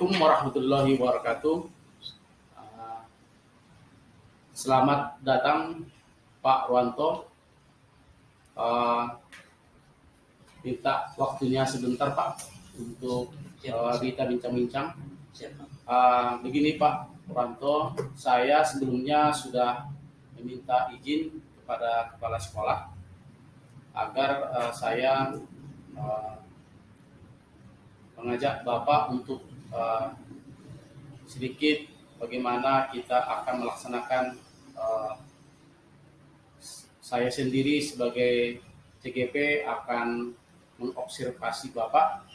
Assalamualaikum warahmatullahi wabarakatuh. Selamat datang Pak Ruanto. Minta waktunya sebentar Pak untuk kita bincang-bincang. Begini Pak Ruanto, saya sebelumnya sudah meminta izin kepada kepala sekolah agar saya mengajak Bapak untuk sedikit bagaimana kita akan melaksanakan saya sendiri sebagai CGP akan mengobservasi Bapak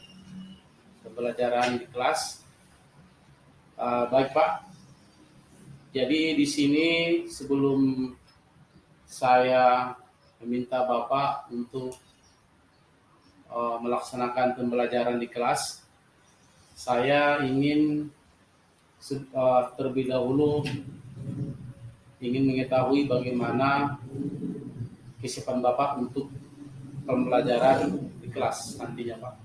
pembelajaran di kelas. Baik Pak, jadi di sini sebelum saya meminta Bapak untuk melaksanakan pembelajaran di kelas, saya ingin terlebih dahulu ingin mengetahui bagaimana kesiapan Bapak untuk pembelajaran di kelas nantinya Pak.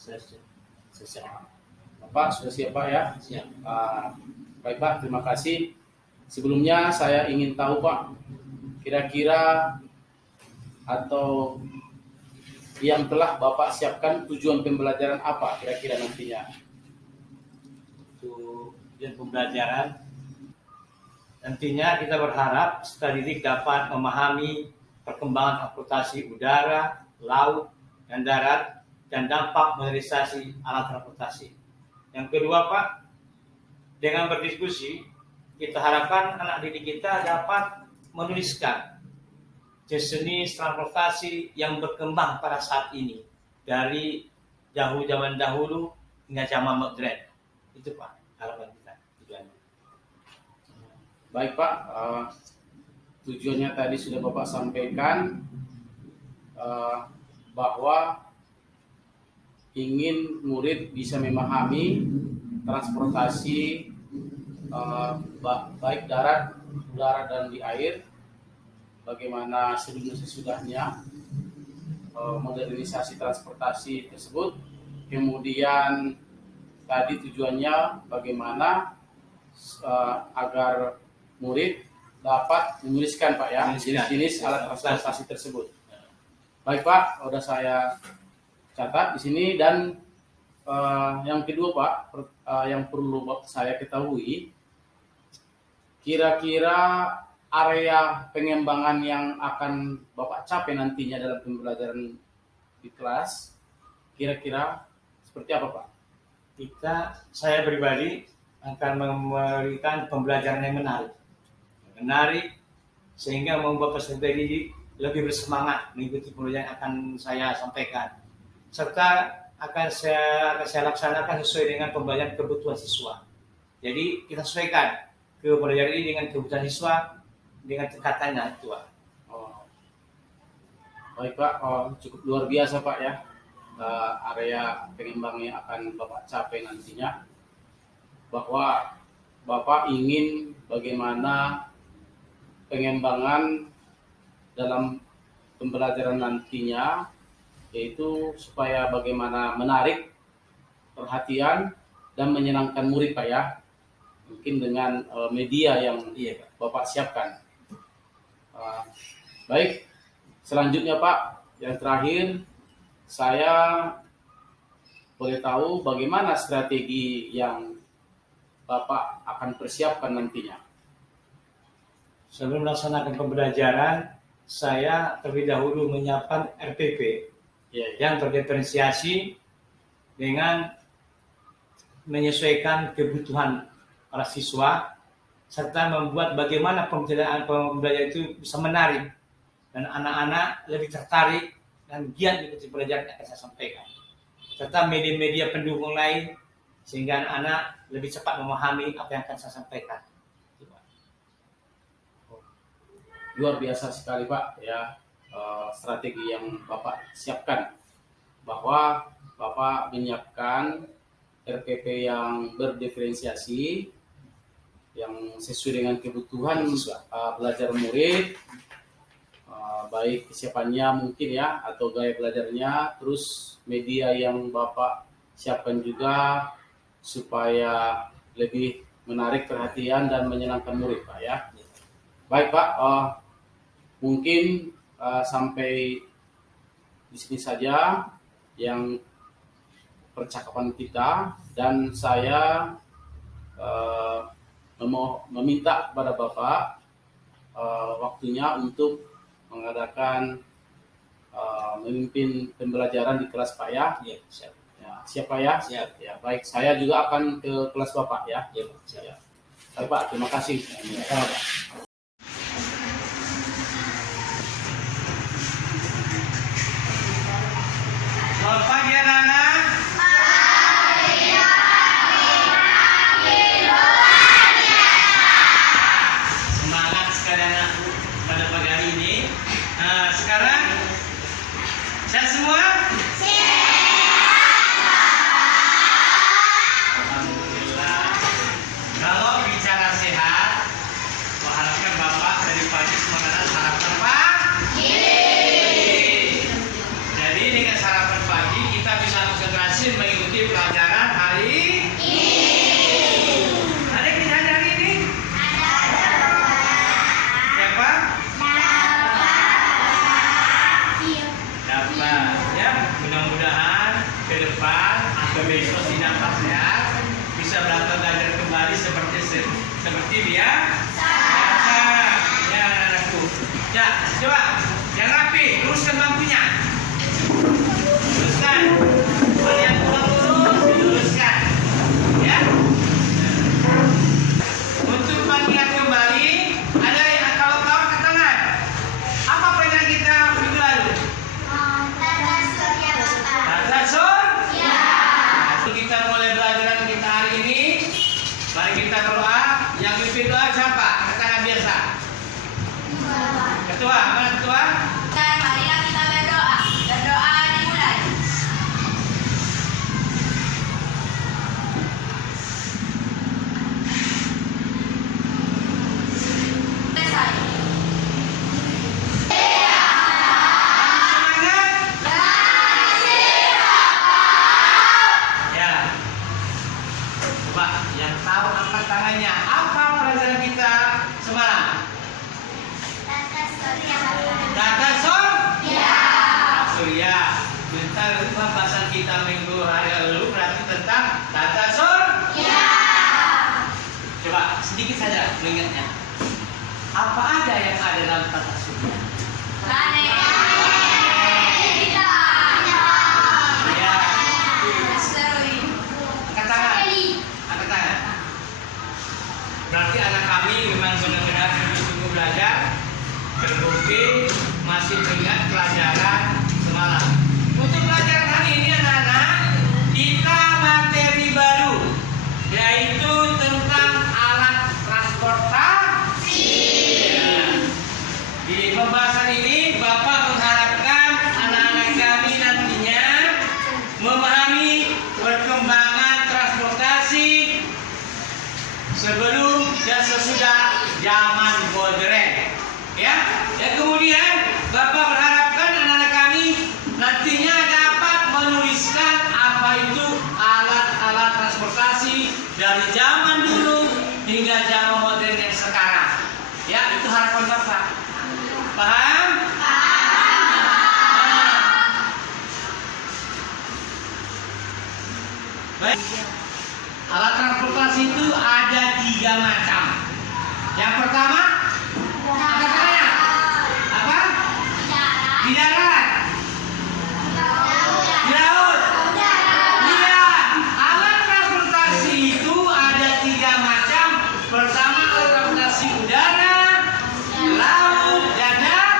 Saya siap. Bapak sudah siap Pak ya? Siap. Baik Pak, terima kasih. Sebelumnya saya ingin tahu Pak, kira-kira atau yang telah Bapak siapkan tujuan pembelajaran apa kira-kira nantinya? Tujuan pembelajaran nantinya kita berharap peserta didik dapat memahami perkembangan transportasi udara, laut, dan darat dan dampak modernisasi alat transportasi. Yang kedua Pak, dengan berdiskusi kita harapkan anak didik kita dapat menuliskan jenis transportasi yang berkembang pada saat ini dari zaman dahulu hingga zaman modern. Itu Pak harapan kita, tujuannya. Baik Pak, tujuannya tadi sudah Bapak sampaikan bahwa ingin murid bisa memahami transportasi baik darat, udara, dan di air, bagaimana sebelum-sesudahnya modernisasi transportasi tersebut. Kemudian tadi tujuannya bagaimana agar murid dapat menuliskan Pak ya jenis-jenis alat transportasi tersebut. Baik Pak, sudah saya catat di sini. Dan yang kedua Pak, yang perlu saya ketahui, kira-kira area pengembangan yang akan Bapak capai nantinya dalam pembelajaran di kelas, kira-kira seperti apa Pak? Saya pribadi akan memberikan pembelajaran yang menarik sehingga membuat peserta didik lebih bersemangat mengikuti pembelajaran yang akan saya sampaikan, serta akan saya laksanakan sesuai dengan pembelajaran kebutuhan siswa. Jadi kita sesuaikan pembelajaran ini dengan kebutuhan siswa dengan tingkatannya itu Pak. Baik Pak, cukup luar biasa Pak ya area pengembangan yang akan Bapak capai nantinya, bahwa Bapak ingin bagaimana pengembangan dalam pembelajaran nantinya, yaitu supaya bagaimana menarik perhatian dan menyenangkan murid Pak ya, mungkin dengan media yang Bapak siapkan. Baik, selanjutnya Pak, yang terakhir, saya boleh tahu bagaimana strategi yang Bapak akan persiapkan nantinya? Sebelum melaksanakan pembelajaran, saya terlebih dahulu menyiapkan RPP yang terdiferensiasi dengan menyesuaikan kebutuhan para siswa, serta membuat bagaimana pembelajaran itu bisa menarik dan anak-anak lebih tertarik dan giat mengikuti pelajaran yang akan saya sampaikan, serta media-media pendukung lain sehingga anak-anak lebih cepat memahami apa yang akan saya sampaikan. Luar biasa sekali Pak ya strategi yang Bapak siapkan, bahwa Bapak menyiapkan RPP yang berdiferensiasi, yang sesuai dengan kebutuhan belajar murid, baik kesiapannya mungkin ya atau gaya belajarnya, terus media yang Bapak siapkan juga supaya lebih menarik perhatian dan menyenangkan murid, Pak ya. Baik Pak, mungkin sampai di sini saja yang percakapan kita, dan saya meminta kepada Bapak waktunya untuk mengadakan memimpin pembelajaran di kelas Pak ya. Iya, siap. Ya, siapa ya? Siap. Ya, baik. Saya juga akan ke kelas Bapak ya. Iya, Pak. Siap. Ya. Baik Pak, terima kasih. Sama, Pak. Selamat pagi anak-anak. Semangat sekali anakku pada pagi hari ini. Nah, sekarang sehat semua? Alhamdulillah. Kalau bicara sehat, mengharapkan Bapak dari pagi semangat sarapan pagi. Jadi dengan sarapan pagi kita bisa konsentrasi mengikuti pelajaran hari ini. Ada yang tidak hari ini? Siapa? Dapat ya, mudah-mudahan ke depan atau besok tidak sehat bisa belajar kembali seperti biasa. Ya anakku. Ya, coba yang rapi, luruskan bangkunya. Luruskan. Mana yang kurang lurus, diluruskan. Ya. Untuk mengingat kembali, ada yang kalau tahu angkat tangan. Apa pelajaran kita minggu lalu? Tata surya. Kita mulai belajaran kita hari ini. Mari kita berdoa. Yang pimpin doa siapa? Angkat tangan biasa. Ketua, mana ketua? Marilah kita berdoa. Berdoa dimulai. Selesai. Semangat. Ya. Coba yang tahu angkat tangannya. Apa pelajaran kita semalam? Tata surya. Bentar pembahasan kita minggu hari lalu berarti tentang tata surya. Coba sedikit saja mengingatnya. Apa ada yang ada dalam tata surya? Ya. Angkat tangan. Angkat tangan. Berarti anak kami memang benar-benar sungguh-sungguh belajar, terbukti masih ingat pelajaran semalam. Untuk pelajaran hari ini anak-anak, kita materi baru, yaitu tentang alat transportasi. Ya. Di pembahasan ini Bapak mengharapkan anak-anak kami nantinya memahami perkembangan transportasi sebelum dan sesudah zaman modern. Ya, kemudian Bapak berharapkan anak-anak kami nantinya dapat menuliskan apa itu alat-alat transportasi dari zaman dulu hingga zaman modern yang sekarang. Ya, itu harapan Bapak. Paham? Baik. Alat transportasi itu ada 3 macam. Yang pertama, angkat tangannya. Apa? Di darat. Di laut. Iya. Alat transportasi itu ada 3 macam. Pertama, alat transportasi udara, laut, dan darat.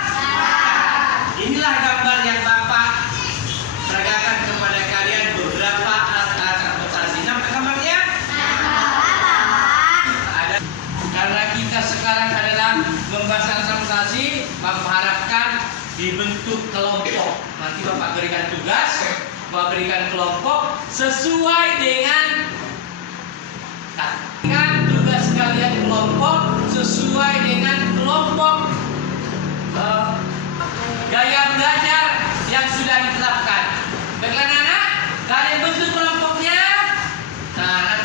Inilah gambar yang Bapak peragakan kepada kalian beberapa alat transportasi. Nampak gambarnya? Ada. Karena kita sekarang adalah membahas transportasi, Bapak harapkan dibentuk kelompok. Nanti Bapak berikan tugas, Bapak berikan kelompok sesuai dengan tugas kalian kelompok sesuai dengan kelompok gaya belajar yang sudah ditetapkan. Baiklah anak, kalian bentuk kelompoknya. Nah,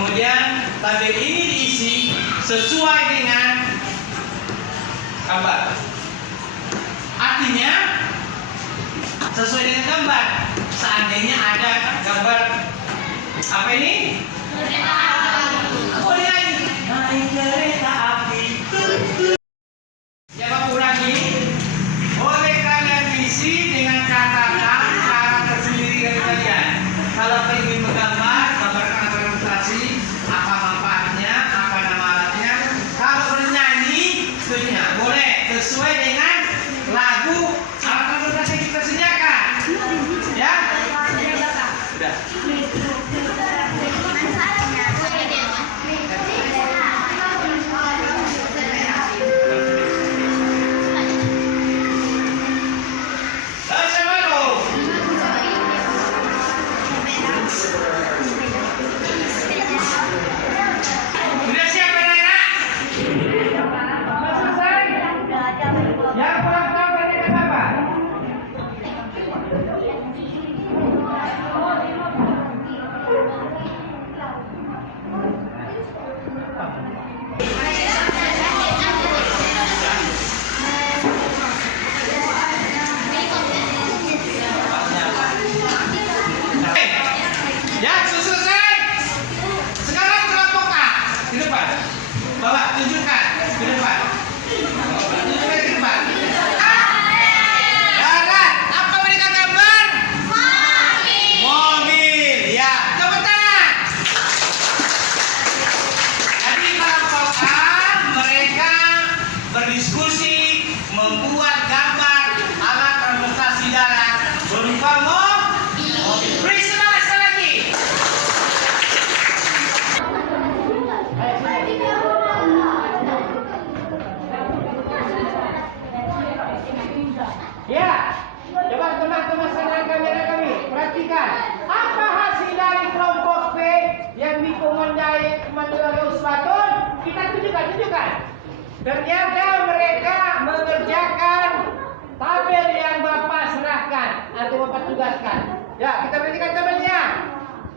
Kemudian tabel ini diisi sesuai dengan gambar. Artinya sesuai dengan gambar. Seandainya ada gambar apa ini? Oh ya, naik kereta api. Coba ulangi. Boleh kalian isi dengan catatan cara tersendiri dari kalian. Kalau ingin menggambar, gambarkan representasi apa manfaatnya, apa nama alatnya. Kalau bernyanyi, tentunya boleh sesuai dengan lagu alat representasi yang kita sediakan. Ya? Sudah. Sudah siap anak-anak? Sudah selesai? Yang kurang tahu kalian apa? Ya, sudah selesai. Sekarang kelompokkan di depan. Bawa, tunjukkan ke depan. Tunjukkan ke depan. Darat, apa mereka gambar? Mobil. Ya, tepuk tangan. Jadi kelompokkan mereka berdiskusi membuat gambar alat transportasi darat berupa mobil. Beri semangat sekali lagi. Ya, coba teman-teman saudara kamera kami perhatikan apa hasil dari kelompok B yang dikomandai oleh Uswatun. Kita tunjukkan. Ternyata mereka mengerjakan tabel yang Bapak serahkan atau Bapak tugaskan. Ya, kita perhatikan tabelnya.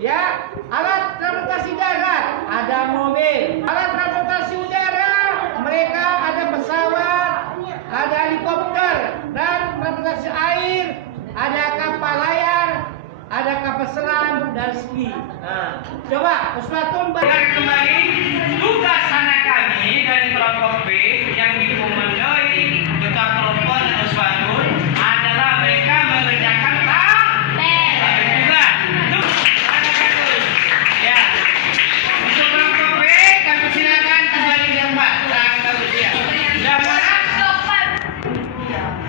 Ya, alat transportasi darat ada mobil, alat transportasi udara mereka ada pesawat, ada helikopter, dan transportasi air ada kapal layar, ada kapal selam dan ski. Nah, coba Uswatun kembali tugas anak kami dari kelompok B yang dikomandoi ketua kelompok Uswatun adalah mereka mengerjakan tabel juga. Ya, untuk kelompok B kami silakan kembali ke tempat. Sudah mana?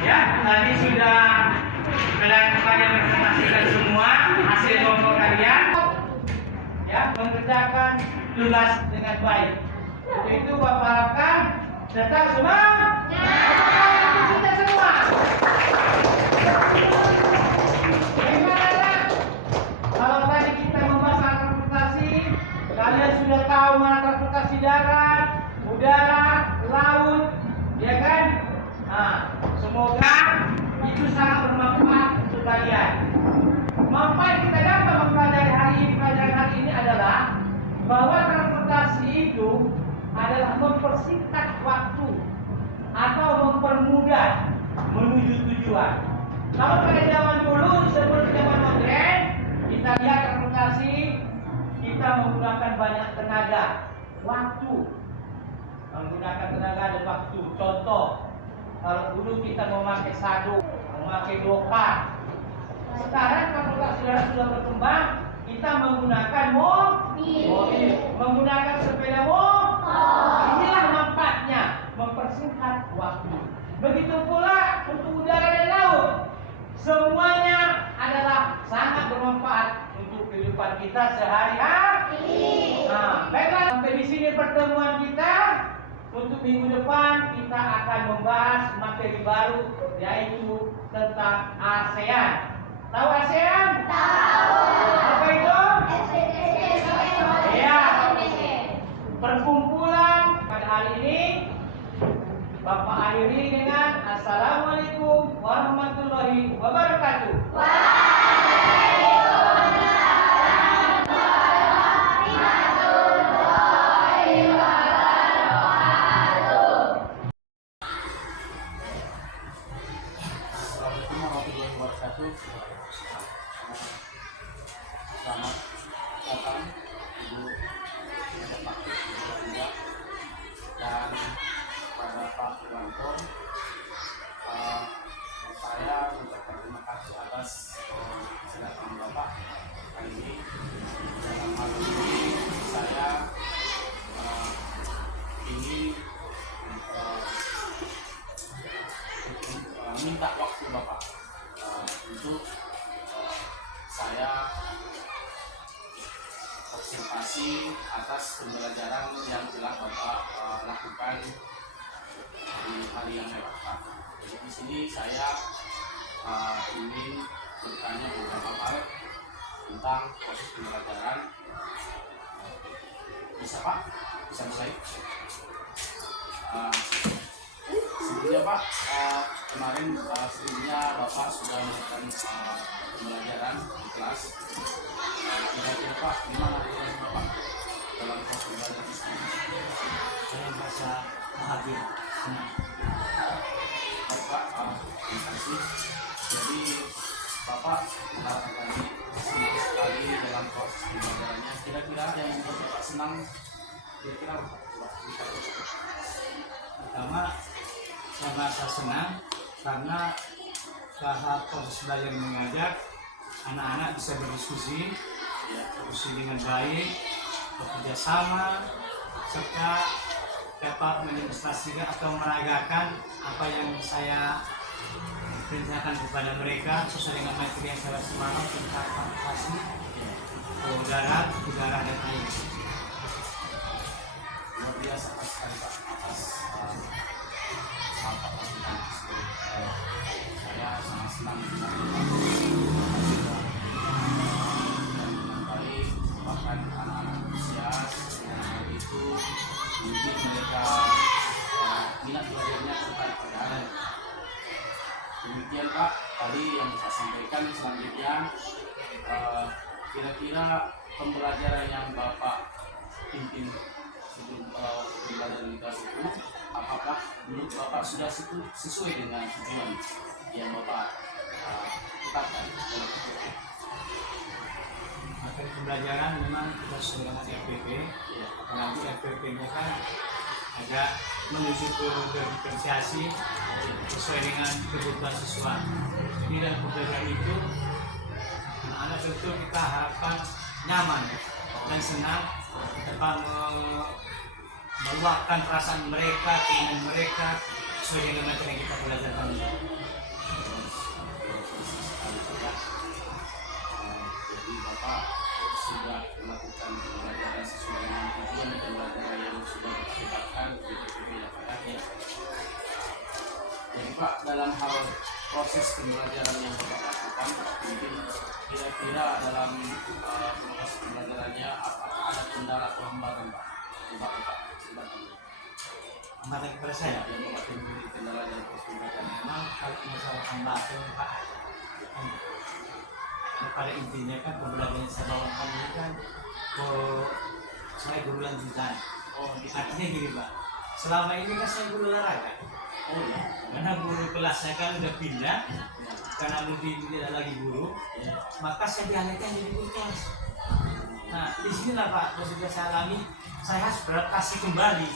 Ya, tadi sudah kalian presentasikan semua hasil kelompok kalian. Ya, mengerjakan tugas dengan baik. Untuk itu Bapak harapkan tetap semangat. Kita semua. Bagaimana? Kalau tadi kita membahas alat transportasi, kalian sudah tahu mana transportasi darat, udara, laut, ya kan? Nah, semoga itu sangat bermanfaat untuk kalian. Manfaat kita dapat mempelajari pelajaran hari ini adalah bahwa transportasi itu adalah mempersingkat waktu atau mempermudah menuju tujuan. Kalau pada zaman dulu seperti zaman modern, kita lihat transportasi kita menggunakan banyak tenaga, waktu, menggunakan tenaga dan waktu. Contoh, kalau dulu kita memakai sadu, memakai dokar. Sekarang transportasi darat sudah berkembang, kita menggunakan mobil, menggunakan sepeda motor. Inilah manfaatnya, mempersingkat waktu. Begitu pula untuk udara dan laut, semuanya adalah sangat bermanfaat untuk kehidupan kita sehari-hari. Nah, baiklah, sampai di sini pertemuan kita. Untuk minggu depan kita akan membahas materi baru, yaitu tentang ASEAN. Tahu ASEAN? Tahu. Apa itu? Ya. Perkumpulan pada hari ini Bapak akhiri dengan Assalamualaikum warahmatullahi wabarakatuh. Waalaikumsalam warahmatullahi wabarakatuh. atas pembelajaran yang telah Bapak lakukan di hari yang lewat, Pak. Jadi di sini saya ingin bertanya beberapa hal tentang proses pembelajaran. Bisa Pak? Bisa mulai? Sebelumnya Pak, kemarin sebelumnya Bapak sudah melakukan pembelajaran di kelas. Kira-kira Pak, gimana menurut Bapak dalam proses pembelajaran di sini? Saya merasa bahagia, senang. Baik Pak, terima kasih. Jadi Bapak mengatakan tadi senang sekali dalam proses pembelajarannya. Kira-kira yang membuat Bapak senang, kira-kira apa? Pertama, saya merasa senang karena tahap proses belajar mengajar anak-anak bisa berdiskusi dengan baik, bekerja sama, serta dapat mendemonstrasikan atau meragakan apa yang saya perintahkan kepada mereka sesuai dengan materi yang saya semalam tentang transportasi udara, dan air. Luar biasa sekali Pak atas hal-hal tentang tersebut. Saya sangat senang dengan dengan baik, bahkan anak-anak antusias dengan hal itu mungkin mereka minat belajarnya tertarik pada hal itu. Demikian Pak, tadi yang saya sampaikan. Selanjutnya kira-kira pembelajaran yang Bapak pimpin sebelum pembelajaran di kelas itu, apakah menurut Bapak sudah sesuai dengan tujuan yang Bapak tetapkan dalam PPP? Materi pembelajaran memang kita sesuai dengan RPP, apalagi RPP-nya kan agak menuju ke diferensiasi sesuai dengan kebutuhan siswa. Jadi dalam pembelajaran itu anak-anak tentu kita harapkan nyaman dan senang dapat meluapkan perasaan mereka, keinginan mereka sesuai dengan materi yang kita belajarkan. Jadi Bapak sudah melakukan pembelajaran sesuai dengan tujuan pembelajaran yang sudah ditetapkan di PPP ya Pak ya. Jadi Pak, dalam hal proses pembelajaran yang Bapak lakukan, mungkin kira-kira dalam proses pembelajarannya apakah ada kendala atau hambatan Pak? Coba Bapak silakan. Hambatan kepada saya, Yang Bapak temui kendala dalam proses pembelajaran. memang kalau masalah hambatan Pak, pada intinya kan pembelajaran yang saya bawakan ini kan saya guru lanjutan. Artinya gini Pak, selama ini kan saya guru olahraga. Karena guru kelas saya kan udah pindah, karena lebih tidak lagi guru, maka saya dialihkan jadi guru kelas. Nah, di sinilah Pak, proses saya alami, saya harus beradaptasi kembali,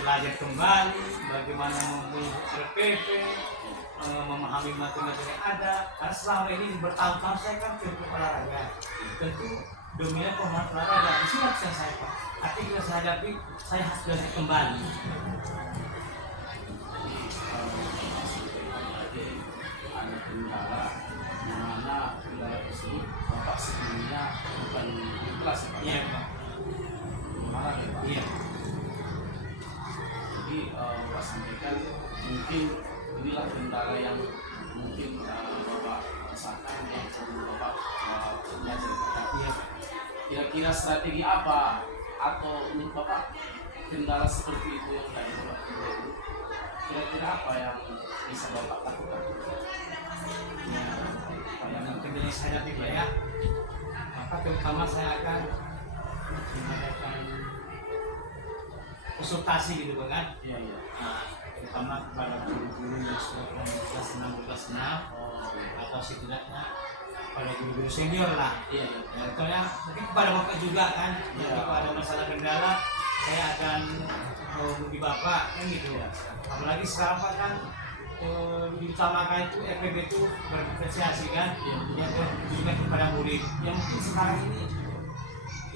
belajar kembali, bagaimana mempunyai RPP, memahami materi-materi yang ada. Karena selama ini bertahun-tahun saya kan guru olahraga, tentu dominan pemahaman olahraga. Di sini saya Pak, artinya saya hadapi, saya harus belajar kembali. Ada kendala yang mana kendala tersebut Bapak sebelumnya bukan di kelas ya Pak? Iya Pak. Marah ya Pak? Iya. Jadi Bapak sampaikan mungkin inilah kendala yang mungkin Bapak rasakan yang perlu Bapak belajar. Iya. Kira-kira strategi apa atau menurut Bapak kendala seperti itu yang tadi Bapak kira itu, kira-kira apa yang bisa Bapak lakukan? Yang kendala saya hadapi Pak ya, maka terutama saya akan mengadakan konsultasi gitu Pak kan. Iya. Nah, terutama kepada guru-guru yang sudah pernah di kelas 6 atau setidaknya pada guru-guru senior lah. Iya. Ya, contohnya mungkin kepada Bapak juga kan, kalau ada masalah kendala saya akan menghubungi Bapak kan gitu. Apalagi sekarang Pak kan diutamakan itu RPP itu berdiferensiasi kan, yang bertujuan kepada murid. Yang mungkin sekarang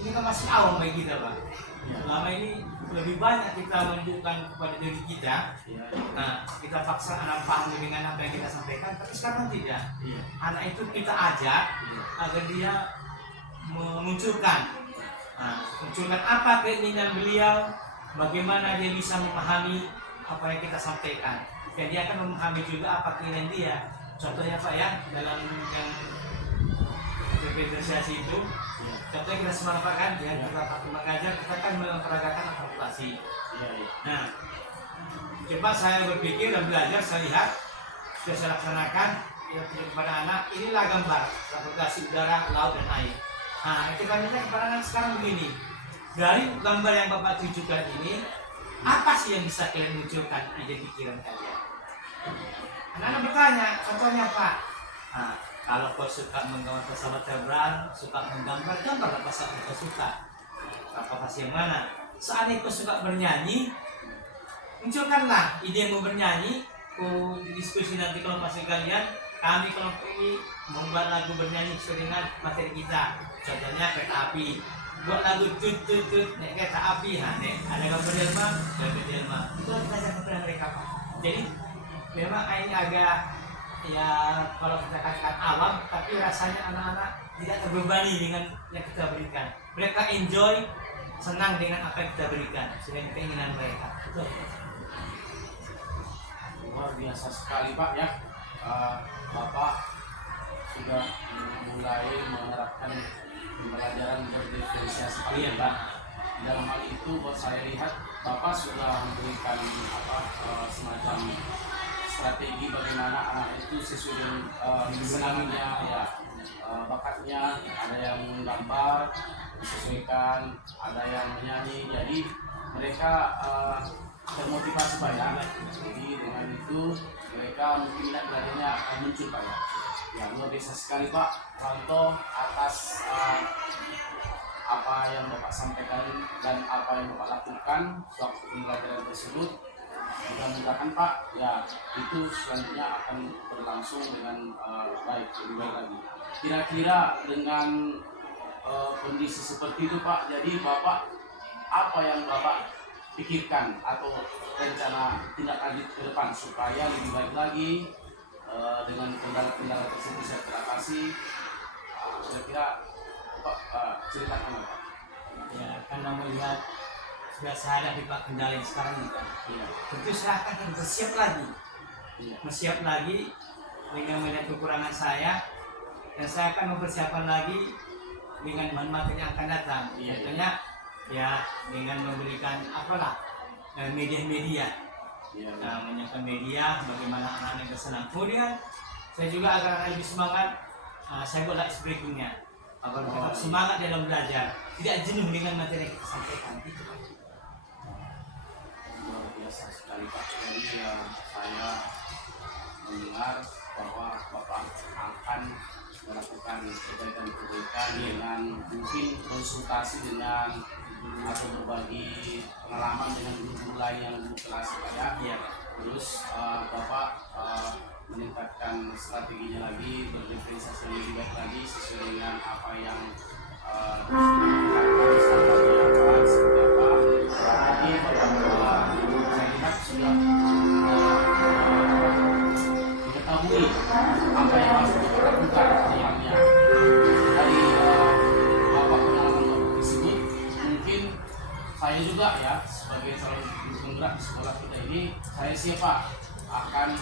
ini kan masih awam bagi kita Pak. Selama ini lebih banyak kita menunjukkan kepada diri kita. Nah, kita paksa anak paham dengan apa yang kita sampaikan, tapi sekarang tidak. Anak itu kita ajak agar dia memunculkan Nah, munculkan apa keinginan beliau, bagaimana dia bisa memahami apa yang kita sampaikan. Dan dia akan memahami juga apa keinginan dia. Contohnya Pak ya, dalam yang diferensiasi itu, contohnya kita semanfaatkan yang kita pakai mengajar, kita kan memperagakan akulturasi. Nah, coba saya berpikir dan belajar, saya lihat, sudah saya laksanakan, ya, kepada anak, inilah gambar transportasi udara, laut, dan air. Nah, kita minta kepada anak sekarang begini, dari gambar yang Bapak tunjukkan ini, apa sih yang bisa kalian munculkan ide pikiran kalian? Anak-anak bertanya, contohnya Pak, nah, kalau kau suka menggambar pesawat terbang, suka menggambar, gambar apa saja kau suka. Aplikasi yang mana? Seandainya kau suka bernyanyi, munculkanlah ide mau bernyanyi. Kau diskusi nanti kalau masih kalian, kami kelompok ini membuat lagu bernyanyi sesuai dengan materi kita. Contohnya kereta api. Buat lagu tut tut tut naik kereta api, ada gambar delma, gambar delma. Itulah kita ajarkan kepada mereka Pak. Jadi memang ini agak ya kalau kita katakan awam, tapi rasanya anak-anak tidak terbebani dengan yang kita berikan. Mereka enjoy, senang dengan apa yang kita berikan, dengan keinginan mereka. Betul. Luar biasa sekali Pak ya. Bapak sudah mulai menerapkan pembelajaran berdiferensiasi Iya, Pak. Pak. Dalam hal itu buat saya lihat Bapak sudah memberikan semacam strategi bagaimana anak itu sesuai dengan senangnya ya, bakatnya. Ada yang menggambar disesuaikan, ada yang menyanyi, jadi mereka termotivasi banyak. Jadi dengan itu mereka mungkin minat belajarnya akan muncul Pak ya. Luar biasa sekali Pak Ranto atas apa yang Bapak sampaikan dan apa yang Bapak lakukan waktu pembelajaran tersebut. Mudah-mudahan Pak ya itu selanjutnya akan berlangsung dengan baik, lebih baik lagi. Kira-kira dengan kondisi seperti itu Pak, jadi Bapak apa yang Bapak pikirkan atau rencana tindak lanjut ke depan supaya lebih baik lagi dengan kendala-kendala tersebut bisa teratasi? Kira-kira Bapak ceritakan Pak. Ya, karena melihat sudah saya hadapi Pak kendala yang sekarang ini kan. Iya. Tentu saya akan bersiap lagi. Iya. Bersiap lagi dengan melihat kekurangan saya, dan saya akan mempersiapkan lagi dengan materi yang akan datang. Iya. Contohnya ya dengan memberikan apalah media-media. Iya. Nah, menyiapkan media bagaimana anak-anak bersenang. Kemudian saya juga agar anak lebih semangat, saya buat ice breakingnya agar tetap semangat dalam belajar, tidak jenuh dengan materi yang kita sampaikan. Gitu, Pak. Luar biasa sekali Pak. Jadi saya mendengar bahwa Bapak akan melakukan perbaikan-perbaikan dengan mungkin konsultasi dengan guru atau berbagi pengalaman dengan guru lain yang guru kelas Pak ya. Terus Bapak meningkatkan strateginya lagi, berdiferensiasi lebih baik lagi sesuai dengan apa yang seperti apa. Jadi Bapak saya lihat sudah mengetahui apa yang harus dilakukan dalamnya. Dari Bapak pengalaman Bapak tersebut, mungkin saya juga ya sebagai calon guru penggerak di sekolah kita ini, saya siap Pak akan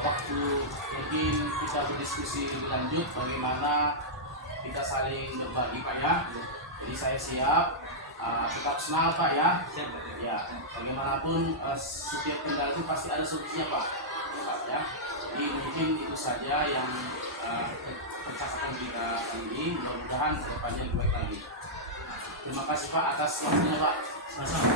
waktu mungkin kita berdiskusi lebih lanjut bagaimana kita saling berbagi Pak ya. Jadi saya siap, tetap semangat Pak ya. Ya, bagaimanapun setiap kendala itu pasti ada solusinya Pak ya. Jadi mungkin itu saja yang percakapan kita kali ini. Mudah-mudahan kedepannya lebih baik lagi. Terima kasih Pak atas waktunya Pak. Sama-sama.